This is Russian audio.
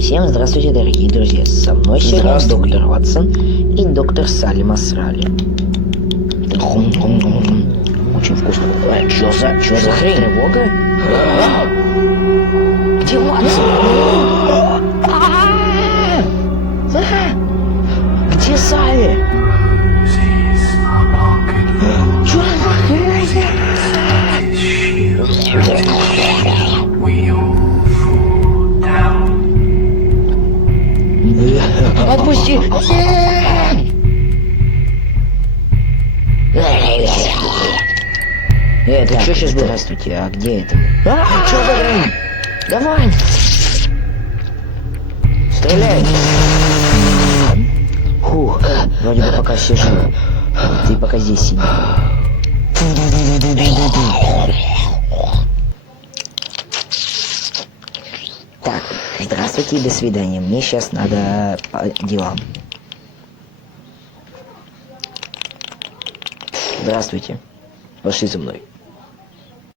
Всем здравствуйте, дорогие друзья. Со мной сегодня доктор Ватсон и доктор Салим Асрали. Очень вкусно. Чё за хрень? Тревога? Где Ватсон? Где Салли? Чё за хрень? Отпусти! Ты чё сейчас был? Здравствуйте, а где это? Чё за хрень? Давай! Стреляй! Фух, вроде бы пока все живы. Ты пока здесь сиди. Так, здравствуйте и до свидания. Мне сейчас надо по делам. Здравствуйте. Пошли за мной.